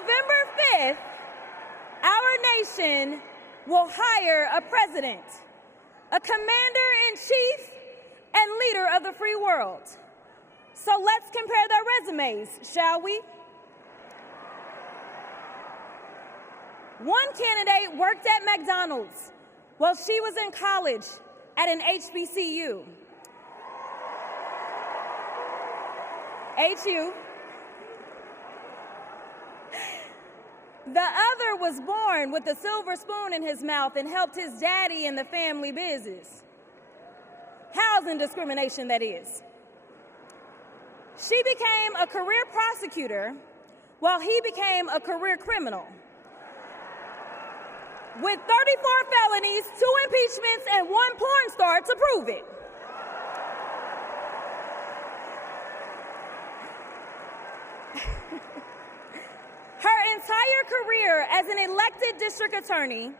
November 5th, our nation will hire a president, a commander-in-chief, and leader of the free world. So let's compare their resumes, shall we? One candidate worked at McDonald's while she was in college at an HBCU. HU. The other was born with a silver spoon in his mouth and helped his daddy in the family business. Housing discrimination, that is. She became a career prosecutor while he became a career criminal. With 34 felonies, 2 impeachments, and 1 porn star to prove it. Her entire career as an elected district attorney,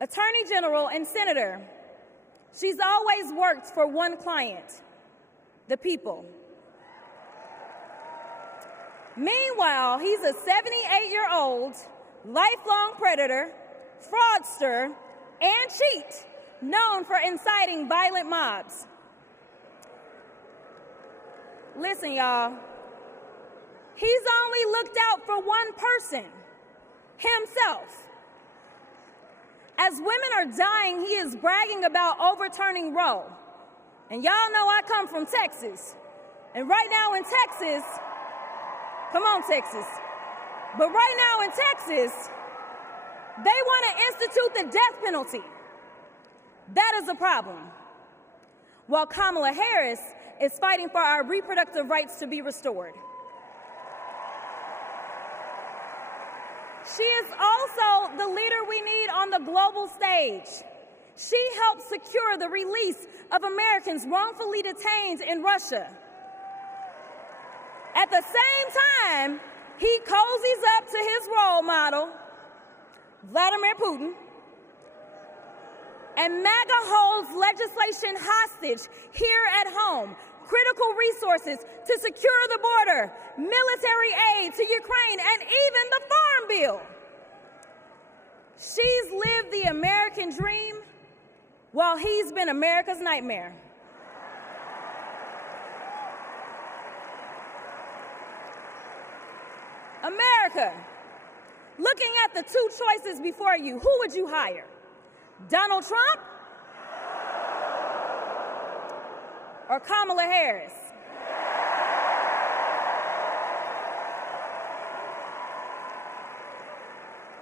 attorney general, and senator, she's always worked for one client, the people. Meanwhile, he's a 78-year-old, lifelong predator, fraudster, and cheat, known for inciting violent mobs. Listen, y'all. He's only looked out for one person, himself. As women are dying, he is bragging about overturning Roe. And y'all know I come from Texas. And right now in Texas, come on, Texas. But right now in Texas, they want to institute the death penalty. That is a problem. While Kamala Harris is fighting for our reproductive rights to be restored. She is also the leader we need on the global stage. She helped secure the release of Americans wrongfully detained in Russia. At the same time, he cozies up to his role model, Vladimir Putin, and MAGA holds legislation hostage here at home, critical resources to secure the border, military aid to Ukraine, and even the Farm Bill. She's lived the American dream while he's been America's nightmare. America, looking at the 2 choices before you, who would you hire? Donald Trump or Kamala Harris?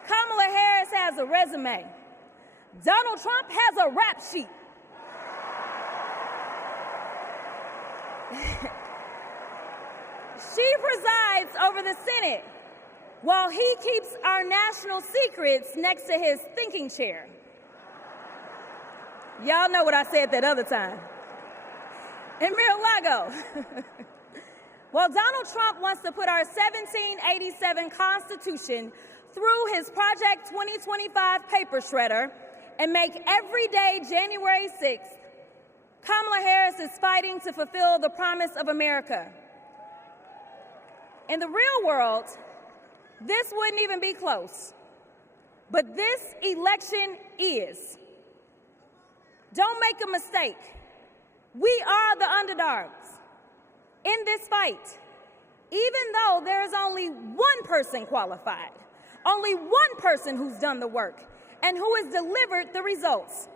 Kamala Harris has a resume. Donald Trump has a rap sheet. She presides over the Senate while he keeps our national secrets next to his thinking chair. Y'all know what I said that other time. In Mar-a-Lago. Well, Donald Trump wants to put our 1787 Constitution through his Project 2025 paper shredder and make every day January 6th. Kamala Harris is fighting to fulfill the promise of America. In the real world, this wouldn't even be close. But this election is. Don't make a mistake. We are the underdogs in this fight, even though there is only one person qualified, only one person who's done the work and who has delivered the results.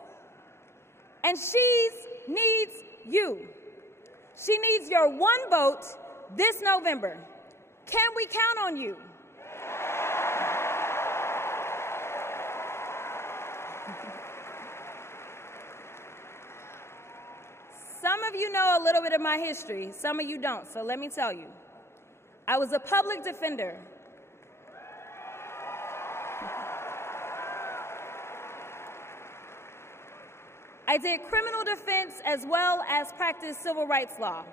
And she needs you. She needs your one vote this November. Can we count on you? Some of you know a little bit of my history, some of you don't, so let me tell you. I was a public defender. I did criminal defense as well as practiced civil rights law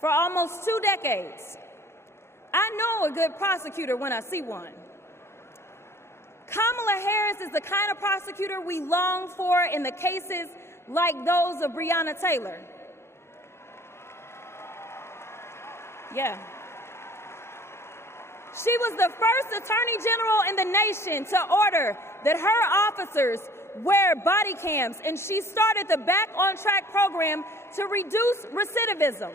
for almost 2 decades. I know a good prosecutor when I see one. Kamala Harris is the kind of prosecutor we long for in the cases like those of Breonna Taylor. Yeah. She was the first Attorney General in the nation to order that her officers wear body cams, and she started the Back on Track program to reduce recidivism.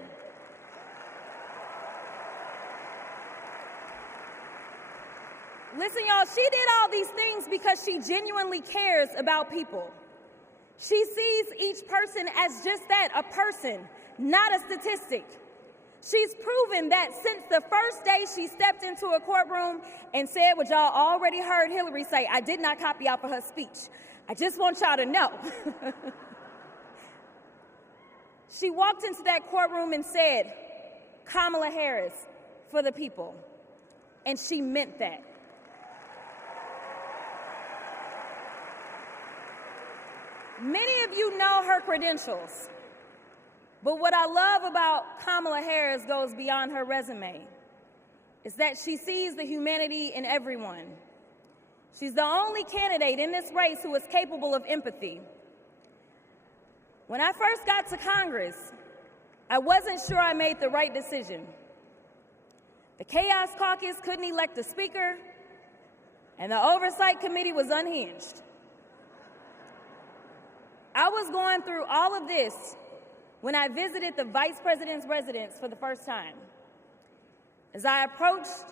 Listen, y'all, she did all these things because she genuinely cares about people. She sees each person as just that, a person, not a statistic. She's proven that since the first day she stepped into a courtroom and said what y'all already heard Hillary say. I did not copy out for her speech. I just want y'all to know. She walked into that courtroom and said, Kamala Harris for the people. And she meant that. Many of you know her credentials. But what I love about Kamala Harris goes beyond her resume. Is that she sees the humanity in everyone. She's the only candidate in this race who is capable of empathy. When I first got to Congress, I wasn't sure I made the right decision. The Chaos Caucus couldn't elect a speaker, and the Oversight Committee was unhinged. I was going through all of this when I visited the Vice President's residence for the first time. As I approached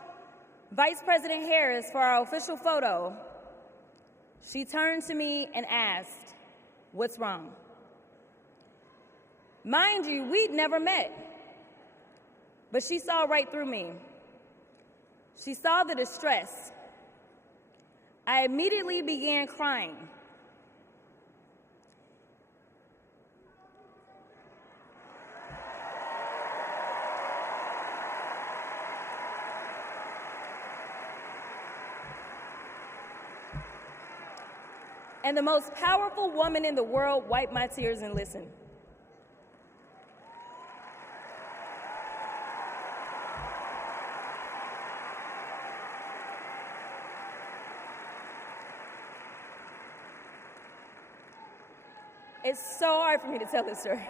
Vice President Harris for our official photo, she turned to me and asked, "What's wrong?" Mind you, we'd never met, but she saw right through me. She saw the distress. I immediately began crying. And the most powerful woman in the world wiped my tears and listened. It's so hard for me to tell this story.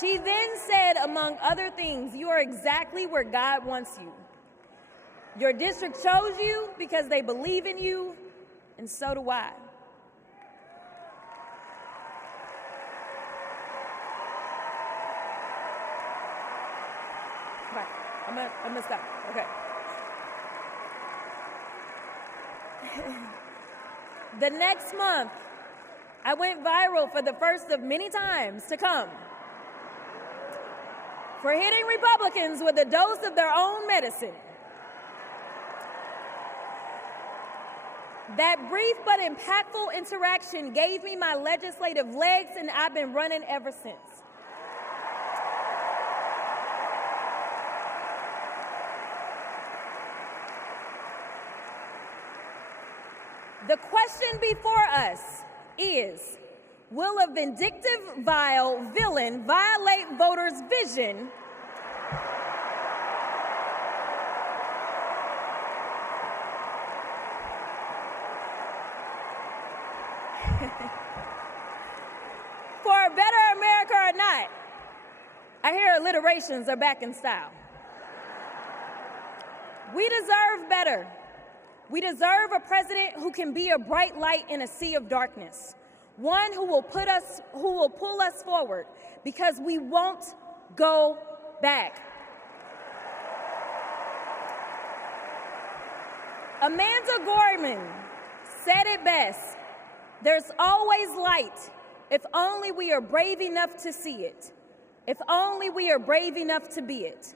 She then said, among other things, "You are exactly where God wants you. Your district chose you because they believe in you, and so do I." Right. I'm gonna stop. Okay. The next month, I went viral for the first of many times to come for hitting Republicans with a dose of their own medicine. That brief but impactful interaction gave me my legislative legs, and I've been running ever since. The question before us is, will a vindictive, vile villain violate voters' vision for a better America or not? I hear alliterations are back in style. We deserve better. We deserve a president who can be a bright light in a sea of darkness. One who will pull us forward, because we won't go back. Amanda Gorman said it best: "There's always light if only we are brave enough to see it, if only we are brave enough to be it."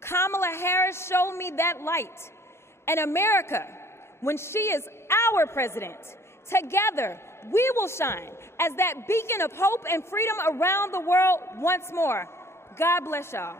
Kamala Harris showed me that light. And America, when she is our president, together we will shine as that beacon of hope and freedom around the world once more. God bless y'all.